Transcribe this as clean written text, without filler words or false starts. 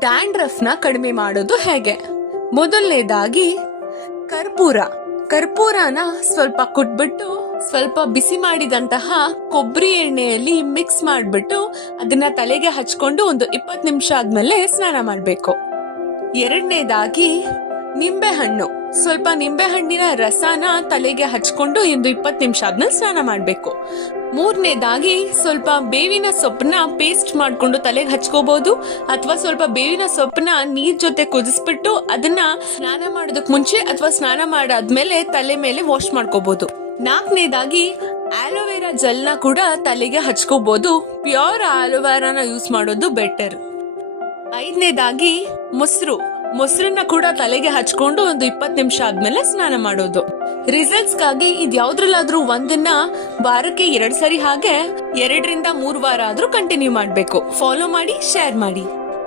ಡ್ಯಾಂಡ್ರಫ್ನ ಕಡಿಮೆ ಮಾಡೋದು ಹೇಗೆ? ಮೊದಲನೇದಾಗಿ ಕರ್ಪೂರನ ಸ್ವಲ್ಪ ಕುಟ್ಬಿಟ್ಟು ಸ್ವಲ್ಪ ಬಿಸಿ ಮಾಡಿದಂತಹ ಕೊಬ್ಬರಿ ಎಣ್ಣೆಯಲ್ಲಿ ಮಿಕ್ಸ್ ಮಾಡಿಬಿಟ್ಟು ಅದನ್ನ ತಲೆಗೆ ಹಚ್ಕೊಂಡು ಒಂದು 20 ನಿಮಿಷ ಆದ್ಮೇಲೆ ಸ್ನಾನ ಮಾಡಬೇಕು. ಎರಡನೇದಾಗಿ ಸ್ವಲ್ಪ ನಿಂಬೆಹಣ್ಣಿನ ರಸನ ತಲೆಗೆ ಹಚ್ಕೊಂಡು ಒಂದು 20 ನಿಮಿಷ ಆದ್ಮೇಲೆ ಸ್ನಾನ ಮಾಡಬೇಕು. ಮೂರನೇದಾಗಿ ಸ್ವಲ್ಪ ಬೇವಿನ ಸೊಪ್ಪನ್ನ ಪೇಸ್ಟ್ ಮಾಡ್ಕೊಂಡು ತಲೆಗೆ ಹಚ್ಕೋಬಹುದು, ಅಥವಾ ಸ್ವಲ್ಪ ಬೇವಿನ ಸೊಪ್ಪನ್ನ ನೀರ್ ಜೊತೆ ಕುದಿಸ್ಬಿಟ್ಟು ಅದನ್ನ ಸ್ನಾನ ಮಾಡೋದಕ್ ಮುಂಚೆ ಅಥವಾ ಸ್ನಾನ ಮಾಡಾದ್ಮೇಲೆ ತಲೆ ಮೇಲೆ ವಾಶ್ ಮಾಡ್ಕೋಬಹುದು. ನಾಲ್ಕನೇದಾಗಿ ಆಲೋವೆರಾ ಜೆಲ್ನ ಕೂಡ ತಲೆಗೆ ಹಚ್ಕೋಬಹುದು. ಪ್ಯೂರ್ ಆಲೋವೆರಾನ ಯೂಸ್ ಮಾಡೋದು ಬೆಟರ್. ಐದನೇದಾಗಿ ಮೊಸರನ್ನ ಕೂಡ ತಲೆಗೆ ಹಚ್ಕೊಂಡು ಒಂದು 20 ನಿಮಿಷ ಆದ್ಮೇಲೆ ಸ್ನಾನ ಮಾಡೋದು. ರಿಸಲ್ಟ್ಸ್ಗಾಗಿ ಇದ್ಯಾವ್ದ್ರಲ್ಲಾದ್ರೂ ಒಂದನ್ನ ವಾರಕ್ಕೆ 2 ಸರಿ, ಹಾಗೆ 2 ರಿಂದ 3 ವಾರ ಆದ್ರೂ ಕಂಟಿನ್ಯೂ ಮಾಡ್ಬೇಕು. ಫಾಲೋ ಮಾಡಿ, ಶೇರ್ ಮಾಡಿ.